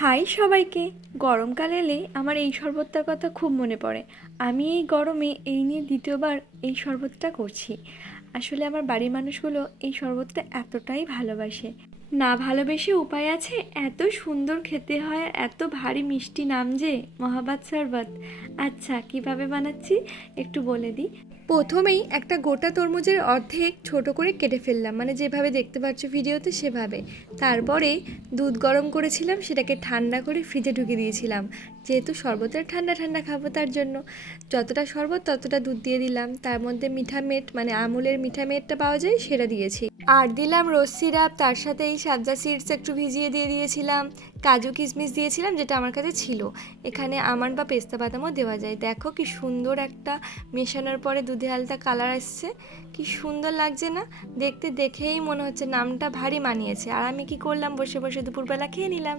High সবাইকে। গরমকাল এলে আমার এই শরবতটার কথা খুব মনে পড়ে। আমি এই গরমে এই নিয়ে দ্বিতীয়বার এই শরবতটা করছি। আসলে আমার বাড়ির মানুষগুলো এই শরবতটা এতটাই ভালোবাসে, না ভালোবেসে উপায় আছে। এত সুন্দর খেতে হয় আর এত ভারী মিষ্টি নাম যে মহাবাত শরবত। আচ্ছা, কিভাবে বানাচ্ছি একটু বলে দিই। প্রথমেই একটা গোটা তরমুজের অর্ধেক ছোট করে কেটে ফেললাম, মানে যেভাবে দেখতে পাচ্ছ ভিডিওতে সেভাবে। তারপরে দুধ গরম করেছিলাম, সেটাকে ঠান্ডা করে ফ্রিজে ঢুকিয়ে দিয়েছিলাম, যেহেতু শরবতের ঠান্ডা ঠান্ডা খাবো তার জন্য। যতটা শরবত ততটা দুধ দিয়ে দিলাম, তার মধ্যে মিঠা মেট মানে আমুলের মিঠা মেটটা পাওয়া যায় সেটা দিয়েছি, আর দিলাম রোজ সিরাপ। তার সাথে এই সাবজা সিডস একটু ভিজিয়ে দিয়ে দিয়েছিলাম, কাজু কিশমিশ দিয়েছিলাম যেটা আমার কাছে ছিল। এখানে আমন্ড বা পেস্তা বাদামও দেওয়া যায়। দেখো কি সুন্দর একটা মেশানোর পরে দুধে হালকা কালার আসছে, কি সুন্দর লাগছে না দেখতে। দেখেই মনে হচ্ছে নামটা ভারী মানিয়েছে। আর আমি কি করলাম, বসে বসে দুপুরবেলা খেয়ে নিলাম।